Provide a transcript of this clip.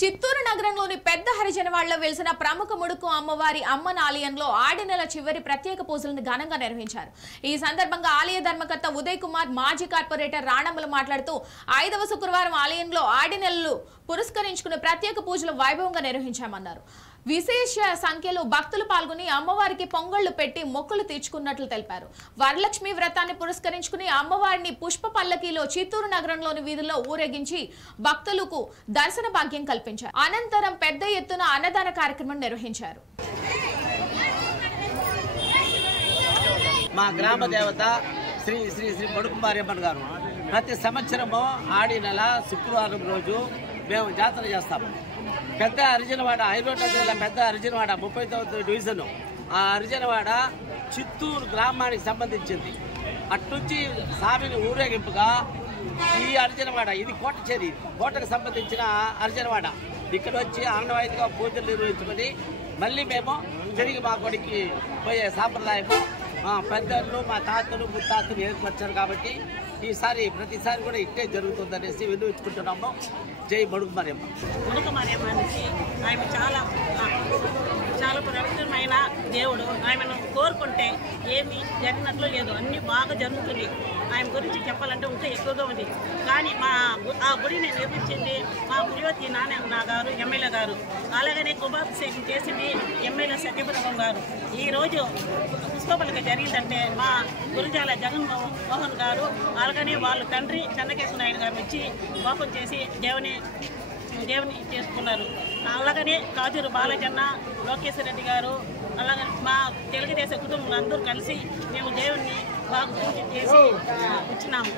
చిత్తూరు నగరంలోని పెద్ద హరిజనవాడలో వెలిసిన ప్రముఖ ముడుకు అమ్మవారి అమ్మన్ ఆలయంలో ఆడి నెల చివరి ప్రత్యేక పూజలను ఘనంగా నిర్వహించారు. ఈ సందర్భంగా ఆలయ ధర్మకర్త ఉదయ్ కుమార్, మాజీ కార్పొరేటర్ రాణమ్మలు మాట్లాడుతూ 5వ శుక్రవారం ఆలయంలో ఆడి నెలలు పురస్కరించుకుని ప్రత్యేక పూజలు వైభవంగా నిర్వహించామన్నారు. విశేష సంఖ్యలో భక్తులు పాల్గొని అమ్మవారికి పొంగళ్లు పెట్టి మొక్కులు తీర్చుకున్నట్లు తెలిపారు. వరలక్ష్మి వ్రతాన్ని పురస్కరించుకుని అమ్మవారిని పుష్ప పల్లకీలో చిత్తూరు నగరంలోని వీధుల్లో ఊరేగించి భక్తులకు దర్శన భాగ్యం కల్పించారు. అనంతరం పెద్ద ఎత్తున అన్నదాన కార్యక్రమం నిర్వహించారు. మా గ్రామ దేవత శ్రీ శ్రీ శ్రీ మడుకుమారియమ్మన్ గారు ప్రతి సంవత్సరము ఆడి నెల శుక్రవారం రోజు మేము జాతర చేస్తాము. పెద్ద హరిజనవాడ హైరోడ్ జిల్లా పెద్ద హరిజనవాడ 39వ డివిజన్. ఆ హరిజనవాడ చిత్తూరు గ్రామానికి సంబంధించింది. అట్నుంచి స్వామిని ఊరేగింపుగా ఈ హరిజనవాడ, ఇది కోటచేరి, కోటకు సంబంధించిన హరిజనవాడ ఇక్కడ వచ్చి ఆనవాయితీగా పూజలు నిర్వహించుకొని మళ్ళీ మేము తిరిగి మా కొడికి పోయే సాంప్రదాయము మా పెద్దలు, మా తాతలు, ముత్తాతలు ఏర్పరిచారు. కాబట్టి ఈసారి ప్రతిసారి కూడా ఇట్టే జరుగుతుందనేసి వినియోగించుకుంటున్నాము. జై మడుకుమారియమ్మ. మడుకుమారియమ్మ అనేసి ఆమె చాలా పవిత్రమైన దేవుడు. ఆమెను కోరుకుంటే ఏమీ జరిగినట్లు లేదు, అన్నీ బాగా జరుగుతుంది. ఆయన గురించి చెప్పాలంటే ఇంకా ఎక్కువగా ఉంది. కానీ ఆ గుడిని నిర్మించింది మా పులివతి నాన్న గారు, ఎమ్మెల్యే గారు. అలాగనే కుంభాభిషేకం చేసింది ఎమ్మెల్యే సత్యప్రభం గారు. ఈరోజు పుష్పపలక జరిగిందంటే మా గురుజాల జగన్మోహన్ గారు, అలాగనే వాళ్ళ తండ్రి చెన్నకేశ్వర నాయుడు గారు వచ్చి కోపం చేసి దేవుని చేసుకున్నారు. అలాగనే కాజూరు బాలజన్న, లోకేశ్వర రెడ్డి గారు, అలాగే మా తెలుగుదేశం కుటుంబం అందరూ కలిసి మేము దేవుణ్ణి బాగా పూజ చేసి వచ్చినాము.